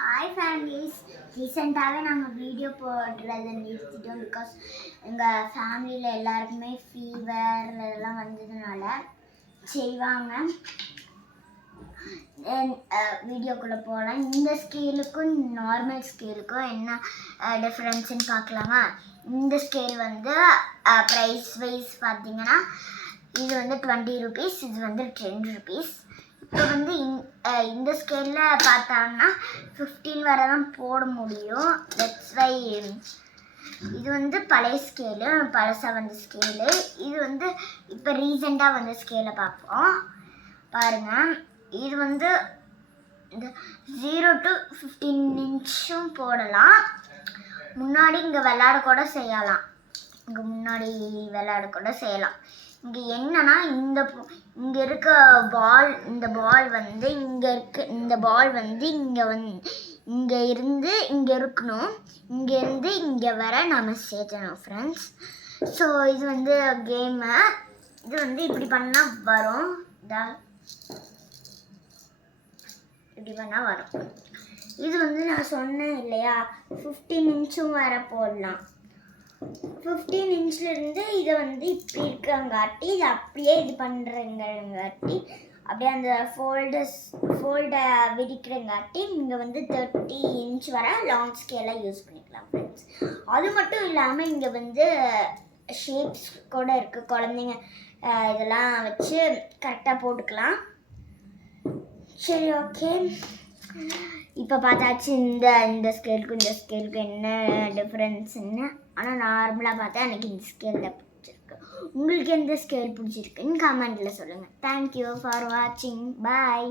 Hi families, ரீசெண்டாகவே நாங்கள் video போடுறதை நிறுத்திட்டோம். Because எங்கள் ஃபேமிலியில் எல்லாருக்குமே ஃபீவர் இதெல்லாம் வந்ததுனால செய்வாங்க. வீடியோக்குள்ளே போகலாம். இந்த ஸ்கேலுக்கும் நார்மல் ஸ்கேலுக்கும் என்ன டிஃப்ரென்ஸ்ன்னு பார்க்கலாமா? இந்த ஸ்கேல் வந்து ப்ரைஸ் வைஸ் பார்த்தீங்கன்னா இது வந்து 20 rupees, இது வந்து 10 rupees. இப்போ வந்து இந்த ஸ்கேலில் பார்த்தாங்கன்னா 15 வரை தான் போட முடியும். தட்ஸ் வை இது வந்து பழைய ஸ்கேலு, பழசாக வந்த ஸ்கேலு. இது வந்து இப்போ ரீசெண்டாக வந்த ஸ்கேலை பார்ப்போம். பாருங்கள், இது வந்து இந்த 0 to 15 inch போடலாம். முன்னாடி இங்கே விளையாட கூட செய்யலாம். இங்கே என்னன்னா இங்கே இருக்க பால், இந்த பால் வந்து இங்கே இருந்து இங்கே இருக்கணும். இங்கேருந்து இங்கே வர நம்ம சேர்த்தணும் ஃப்ரெண்ட்ஸ். ஸோ இது வந்து கேமு. இது வந்து இப்படி பண்ணால் வரும். இப்படி பண்ணால் வரும். இது வந்து நான் சொன்னேன் இல்லையா, 15 inch வர போடலாம். 15 inchலேருந்து இதை வந்து இப்படி இருக்கிறங்காட்டி இது அப்படியே இது பண்ணுறங்காட்டி அப்படியே அந்த ஃபோல்டை விரிக்கிறங்காட்டி இங்கே வந்து 30 inch வர லாங் ஸ்கேலாக யூஸ் பண்ணிக்கலாம் ஃப்ரெண்ட்ஸ். அது மட்டும் இல்லாமல் இங்கே வந்து ஷேப்ஸ் கூட இருக்குது. குழந்தைங்க இதெல்லாம் வச்சு கரெக்டாக போட்டுக்கலாம். சரி, ஓகே. இப்போ பார்த்தாச்சு இந்த ஸ்கேலுக்கும் என்ன டிஃப்ரென்ஸ்ன்னு. ஆனால் நார்மலாக பார்த்தா எனக்கு இந்த ஸ்கேலில் பிடிச்சிருக்கு. உங்களுக்கு எந்த ஸ்கேல் பிடிச்சிருக்குன்னு கமெண்ட்டில் சொல்லுங்கள். தேங்க்யூ ஃபார் வாட்சிங். பாய்.